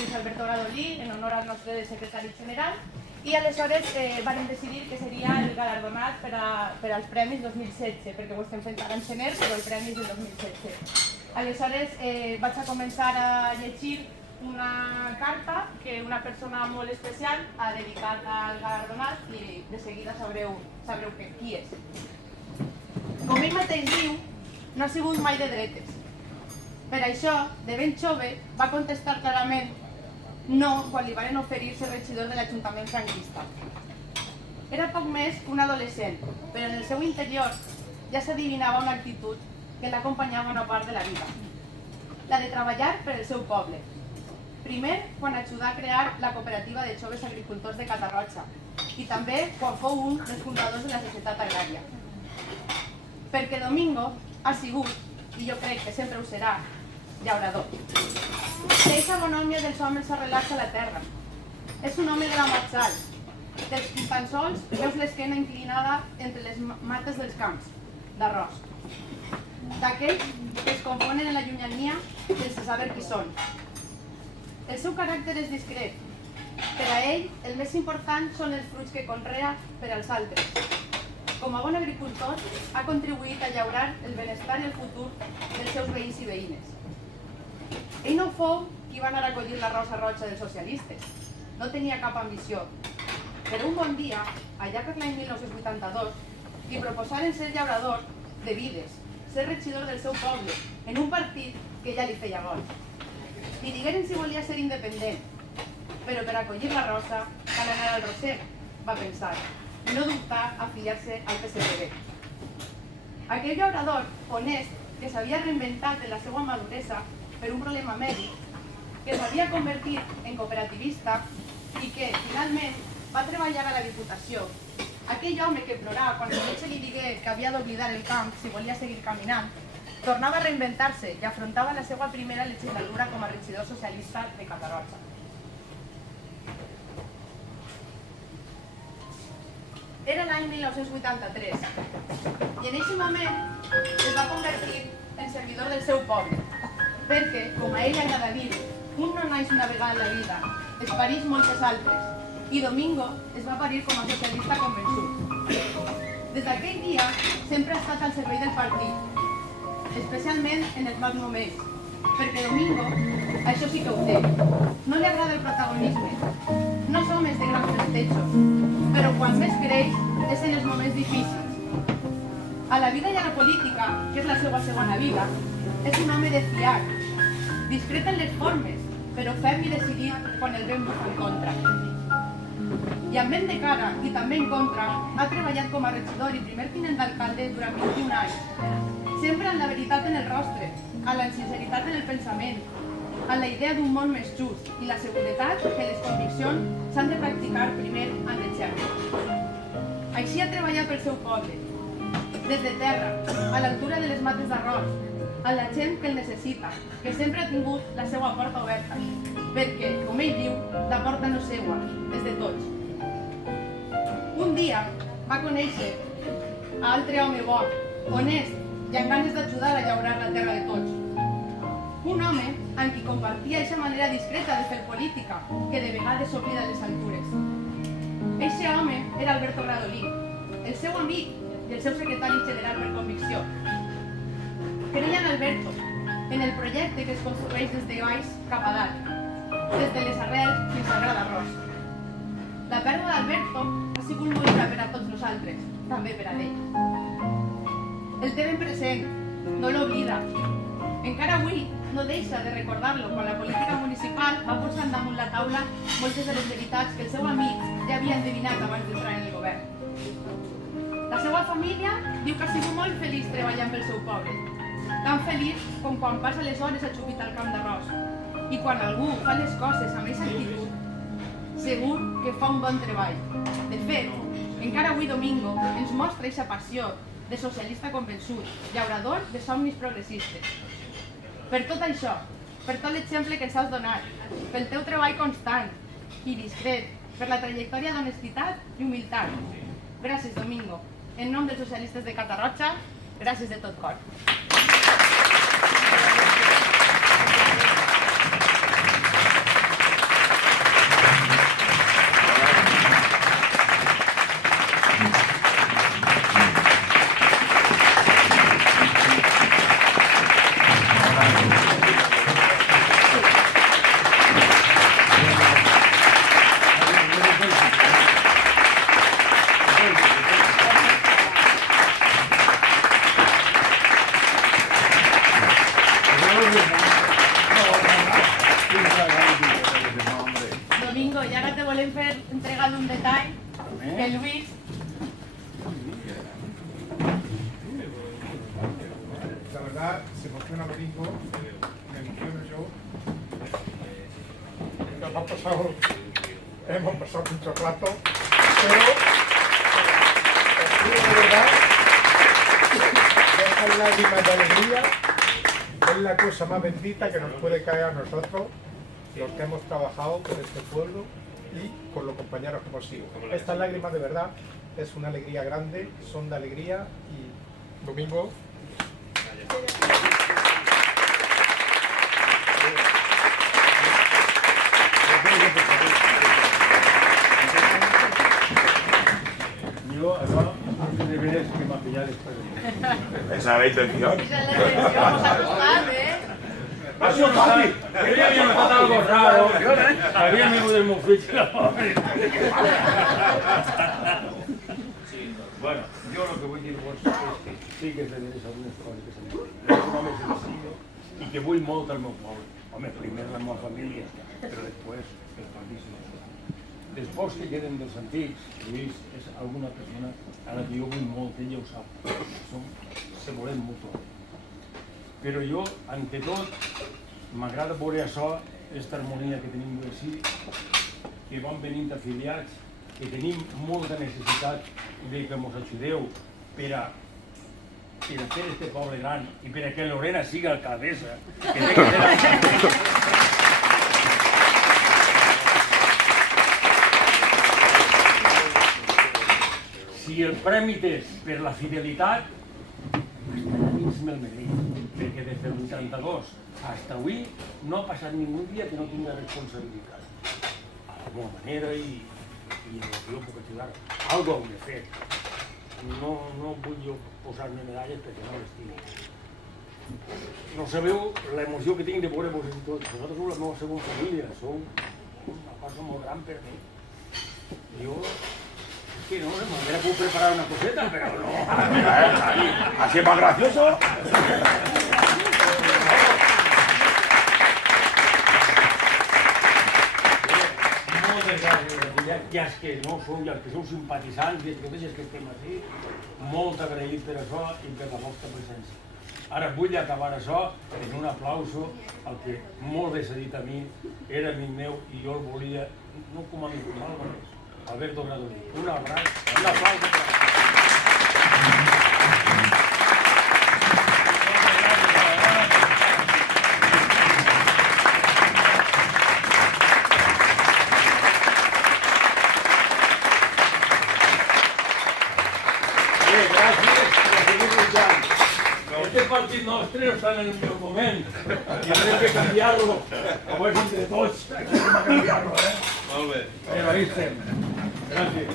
Luis Alberto Gradolí, en honor al nostre secretari general, i aleshores vam decidir que seria el galardonat per als Premis 2016, perquè ho estem fent ara en gener, però el Premi és del 2016. Aleshores vaig a començar a llegir una carta que una persona molt especial ha dedicat al galardonat i de seguida sabreu qui és. Com ell mateix diu, no ha sigut mai de dretes. Per això, de ben jove, va contestar clarament no quan li van oferir ser regidor de l'Ajuntament franquista. Era poc més que un adolescent, però en el seu interior ja s'adivinava una actitud que l'acompanyava una part de la vida, la de treballar per al seu poble. Primer, quan ajudà a crear la cooperativa de joves agricultors de Catarroja i també quan fou un dels fundadors de la Societat Agrària. Perquè Domingo ha sigut, i jo crec que sempre ho serà, llaurador. Deixa bonòmia dels homes arrelats a la terra. És un home de la matzal, dels qui tan sols veus l'esquena inclinada entre les mates dels camps, d'arròs. D'aquells que es confonen en la llunyania sense saber qui són. El seu caràcter és discret. Per a ell, el més important són els fruits que conrea per als altres. Com a bon agricultor, ha contribuït a llaurar el benestar i el futur dels seus veïns i veïnes. Ell no fou qui va anar a collir la rosa roja dels socialistes. No tenia cap ambició. Però un bon dia, allà per l'any 1982, li proposaren ser llaurador de Vides, ser regidor del seu poble, en un partit que ja li feia gol. Li digueren si volia ser independent, però per acollir la rosa cal anar al Roser, va pensar, i no dubtar a afiliar-se al PSPB. Aquell llaurador honest que s'havia reinventat en la seva maduresa per un problema mèdic, que s'havia convertit en cooperativista i que, finalment, va treballar a la Diputació. Aquell home que plorava quan el metge li digué que havia d'oblidar el camp si volia seguir caminant, tornava a reinventar-se i afrontava la seva primera legislatura com a regidor socialista de Catarroja. Era l'any 1983 i en aquest moment es va convertir en servidor del seu poble, perquè, com a ell agrada dir, un no naix una vegada en la vida, es pareix moltes altres, i Domingo es va parir com a socialista convençut. Des d'aquell dia sempre ha estat al servei del partit, especialment en els mals moments, perquè Domingo, això sí que ho té, no li agrada el protagonisme, no som de grans festejos, però quan més creix és en els moments difícils. A la vida i a la política, que és la seva segona vida, és un home de fiar, discret en les formes, però ferm i decidit quan el vent bufa en contra. I amb vent de cara i també en contra, ha treballat com a regidor i primer tinent d'alcalde durant 21 anys, sempre amb la veritat en el rostre, amb la sinceritat en el pensament, amb la idea d'un món més just i la seguretat que les conviccions s'han de practicar primer amb l'exemple. Així ha treballat pel seu poble, des de terra, a l'altura de les mates d'arròs, a la gent que el necessita, que sempre ha tingut la seva porta oberta, perquè, com ell diu, la porta no és seva, és de tots. Un dia va conèixer a altre home bo, honest i amb ganes d'ajudar a llaurar la terra de tots. Un home amb qui compartia aquesta manera discreta de fer política, que de vegades s'oblida a les altures. Eixe home era Alberto Gradolí, el seu amic i el seu secretari general per convicció. Creia en Alberto, en el projecte que es construeix des de baix cap a dalt, des de les arrels fins al gra d'arròs. La pèrdua d'Alberto ha sigut molt dura per a tots nosaltres, també per a ell. El té ben present, no l'oblida. Encara avui no deixa de recordar-lo quan la política municipal va posar damunt la taula moltes de les veritats que el seu amic ja havia endevinat abans d'entrar en el govern. La seva família diu que ha sigut molt feliç treballant pel seu poble, tan feliç com quan passa les hores a xupit al camp d'arròs. I quan algú fa les coses amb aquesta actitud, segur que fa un bon treball. De fet, encara avui Domingo ens mostra aquesta passió de socialista convençut, llaurador de somnis progressistes. Per tot això, per tot l'exemple que ens has donat, pel teu treball constant i discret, per la trajectòria d'honestitat i humilitat. Gràcies, Domingo. En nom dels socialistes de Catarroja, gràcies de tot cor. volem fer entrega d'un detall que Luis... La verdad, se emociona Domingo, me emociono yo. Hemos pasado mucho rato, pero de verdad, esas lágrimas de alegría es la cosa más bendita que nos puede caer a nosotros, los que hemos trabajado con este pueblo y con los compañeros que hemos sido. Estas lágrimas de verdad es una alegría grande, son de alegría y Domingo. Yo, acá, deberías que me pillar después de... Esa es la intención. Esa es la intención, vamos a acostar, ¿eh? Ha sido fácil. Quería que me faltaba algo raro. Había amigo del Mofich. Bueno, yo lo que voy a decir vos es que sí que tenéis algunes coses que se me sencillo y que vull molt al meu poble. Home, primer la meva família, però després el partíssim. Després que queden dels antics, Lluís és alguna persona a la que jo vull molt, ella ho sap. Se volem mutuament. Però jo, ante tot, m'agrada veure això, aquesta harmonia que tenim d'ací, que van venint afiliats, que tenim molta necessitat de que ens ajudeu per a fer este poble gran i per a que Lorena siga alcaldessa. Si el premi és per la fidelitat, a mi me'l mereix, perquè des del 82 fins avui no ha passat ningú dia que no tingui responsabilitat. A la meva manera i en el que jo puc ajudar. Algo ho he fet. No vull jo posar-me medalles perquè no les tinc. No sabeu l'emoció que tinc de veure-vos en tots. Vosaltres sou la meva segona família, sou una cosa molt gran per mi. Jo... que no, me puedo preparar una coseta, pero no. ¿Así es más gracioso? Moltes gràcies, ja els que no sou, ja els que sou simpatitzants i els que estem així, molt agraït per això i per la vostra presència. Ara vull acabar això en un aplauso al que molt bé s'ha dit a mi, era amic meu i jo el volia, no com a amic, com a Álvarez. Alberto Gradolí. Un abraç, un aplauso. Gràcies per seguir luchant. Este partit nostre no està en el meu moment i haurem de canviar-lo. O és entre tots, hem de canviar-lo, Molt bé. Evariste. Gràcies.